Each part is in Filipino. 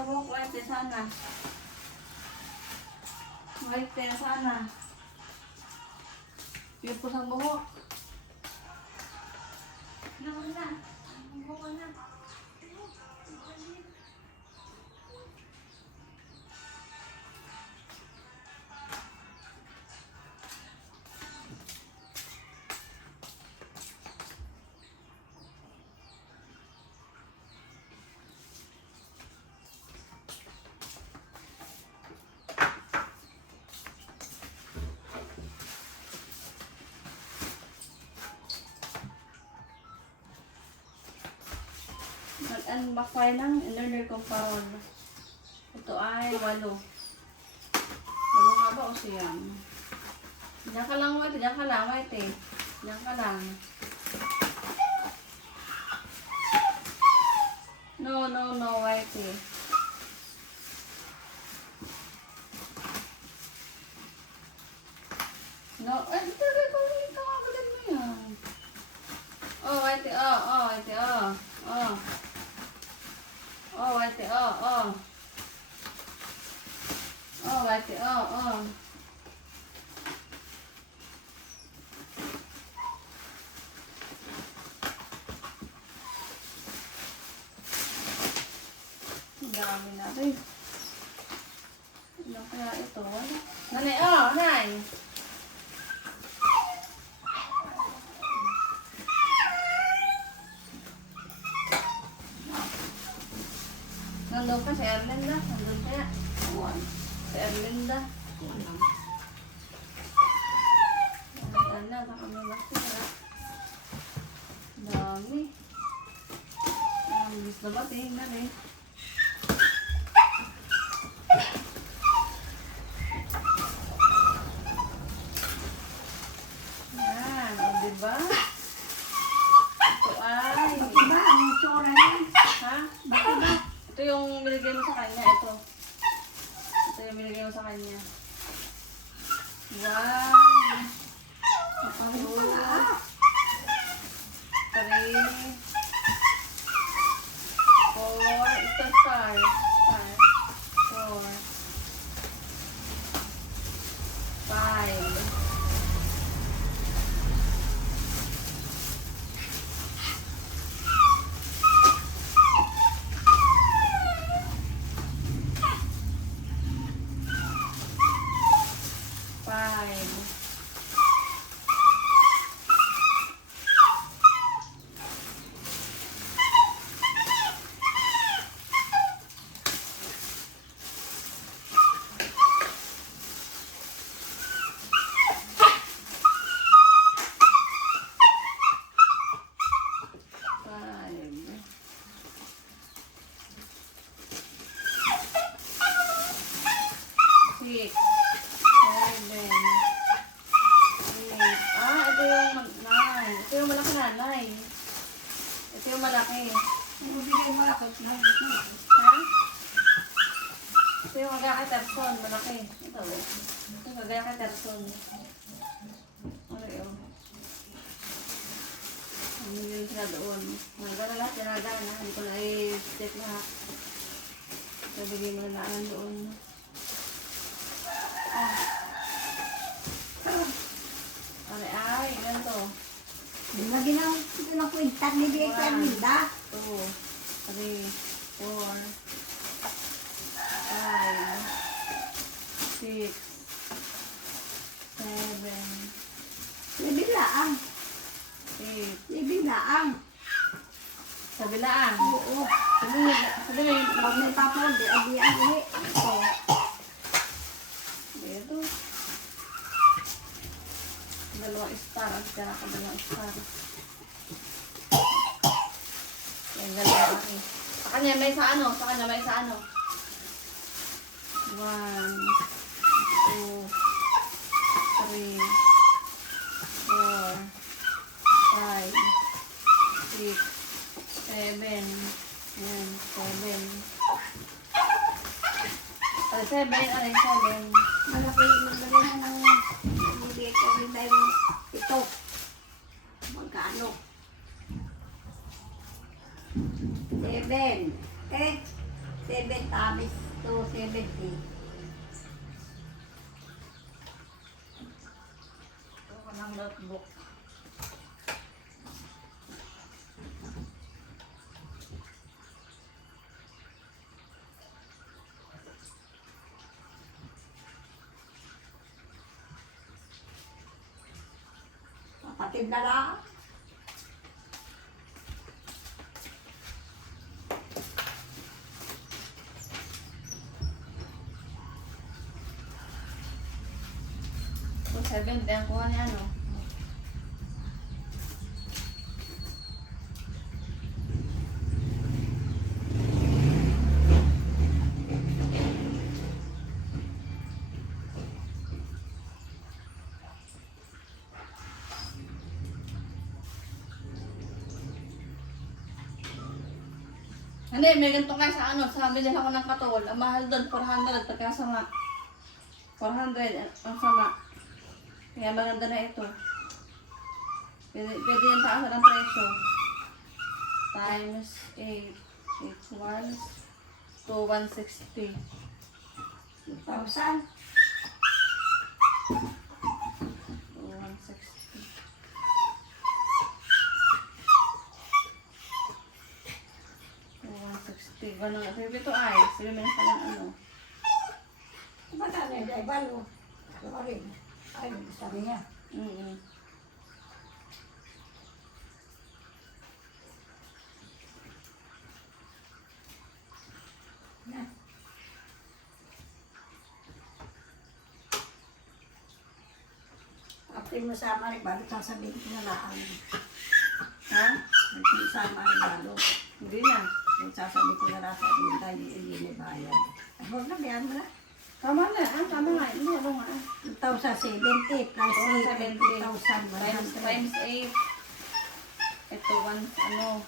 Dito sa buhok, white din sana. White din sana. Dito sa buhok. Naman na. Buhok na. Mag-unbox tayo ng kong parol. Ito ay walo. Walo nga ba o siyam? Diyan ka lang, White. Diyan ka lang, White eh. Diyan ka lang. No, no, no, White eh. No, eh, talaga ko rin ito. Agad mo yan. Oh, White eh. Oh, oh, White eh. Oh, oh. Oh, White eh. Oh, oh. Oh, White eh. Oh, oh. Ang dami na rin. Ano kaya ito? Wala. Nanay, oh, nanay. Nandun ka si Erlinda. Nandun kaya. Si Erlinda. Ayan na, baka may masira. Dami. Ang na ba? Tingnan eh. Yan, o diba? Ito ay. Diba, ang itsura niya? Ha? Bakit ba? Ito yung binigay mo sa kanya. Ito. Ito yung binigay mo sa kanya. One, Kapalong two, pala ah. three, four. Ito star. Star. Four. Five. Five. Five. Six. Seven. Eight. Ah, ito yung mag- nine. Ito yung malaki nanay. Ito yung malaki. Ano bigay mo ako? Ha? Ito yung magkaka Terson. Malaki. Ito. Ito yung magkaka Terson. Ano yun? Sila doon? Mga na lahat. Tinaga na. Hindi ko na i-step lahat. Sabigay mo na lang doon. Ah. Ano ay, ganito. Lagi na ito na kwintat ni Bea Carminda. Two, three, four, five, six, seven, Libilaang. eight. Libilaang. Sa bilaan. Oo. Sabi sabi na yung Pag may tapon, di adi ang uwi. ito. Ito. Dalawang star. Ang tira ko dalawang star. Yan, dalawa laki. Sa kanya may sa ano? Sa kanya may sa ano? One, two, three, four, five, six, seven. Yan, seven. Ay, seven, ay, seven. Malaki, magbali na ng ni Bea Carminda yung ito. Magkano? Seven, eight, 7 times to 70. Ito ka ng notebook. Kapatid na lang. So, 70 ang kuha niya, ano? Hindi, may ganito kayo sa ano, sabi nila ako ng katol. Ang mahal doon, 400, pagkasama. 400, ang sama. Kaya maganda na ito. Pwede, pwede yung taasan ang presyo. Times 8 equals to 160. 2,000. To 160. To 160. Ganun. Sabi ito ay, mo na lang ano. Magkano yung day balo? Rin? Ay, sabi niya. Mm Na. Kapag mo sa amari, balo sasabihin ko na lang. Ha? Kapag sa amari, balo. Hindi na. Kung sasabihin ko na lang sa akin, tayo hindi may bayad. Ay, huwag na, bayan mo na. Tama na. Ah, tama nga. Hindi, ano nga. 2,070 plus 8, 2,070. 2,100. Times, times 8. Ito, one, ano.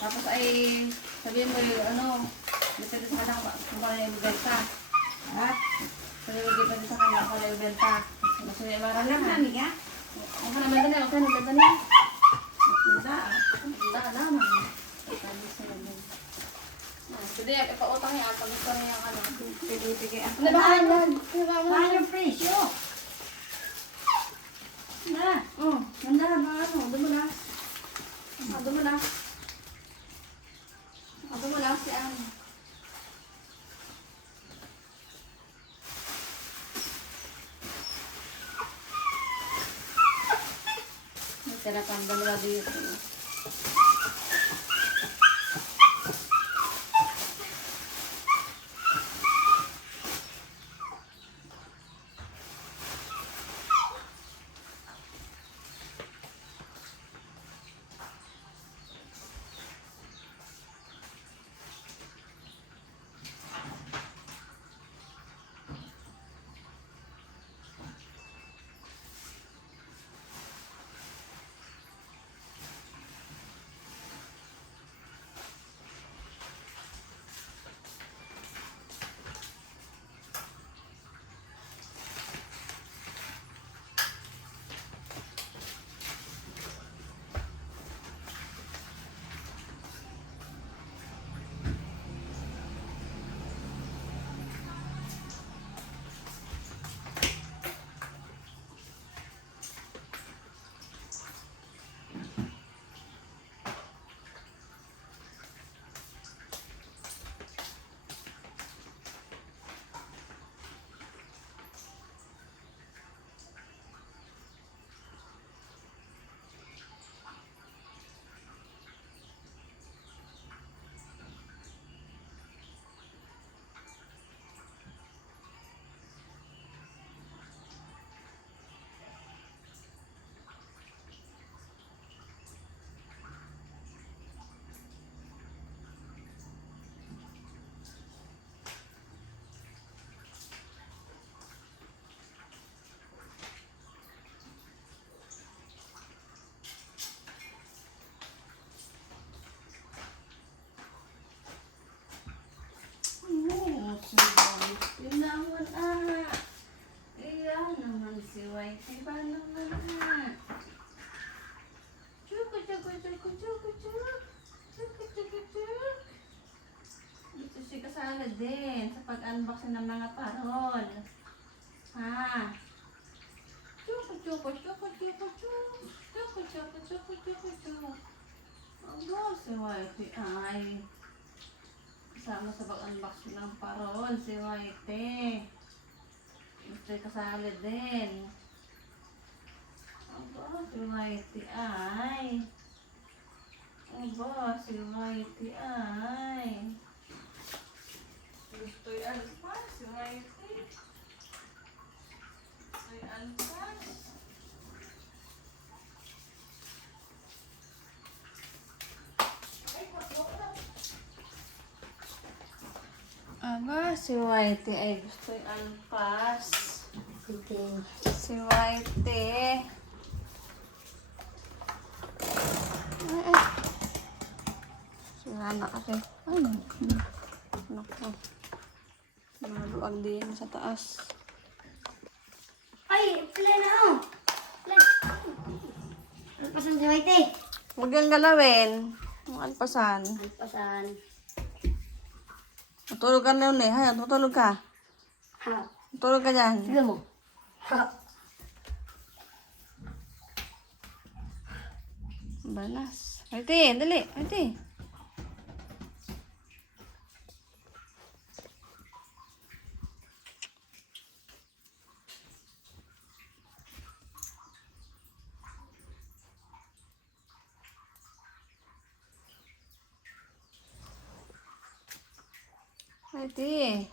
Tapos ay, sabihin mo yung ano, depende sa kanya kung kung kano yung benta. Ha? Mo, depende sa kanya kung kano yung benta. Gusto niya na na. niya? Ang kano benta niya, ang kano benta niya. Wala. Wala naman. Sabi sa ganun. Ah, Sige, ipautang niya pag gusto niya yung ano. Pinipigay ako. Ano ba yan? Mahal pag-unboxing ng mga parol. Ha? Chuko, chuko, chuko, chuko, chuko. Chuko, chuko, chuko, chuko, chuko. Aba, si Whitey ay kasama sa pag-unboxing ng parol, si Whitey. Gusto kasali din. Aba, si Whitey ay. Aba, si Whitey ay. Gusto yan pa, si Whitey. Gusto yan pa. Aba, si Whitey ay gusto yung alpas. Hindi. Si Whitey. Ay, ay. Sira na kasi. Ay, naku. Maluwag din sa taas. Ay, play na oh. Play. Alpasan si Whitey. Huwag yung galawin. Ang alpasan. Alpasan. तो लोग का नहीं है तो तो लोग का हाँ तो लोग का जाएं ठीक है Whitey.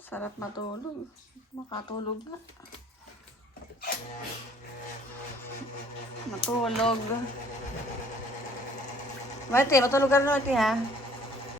Sarap matulog. Makatulog nga. Matulog. Mati, matulog ka na natin ha.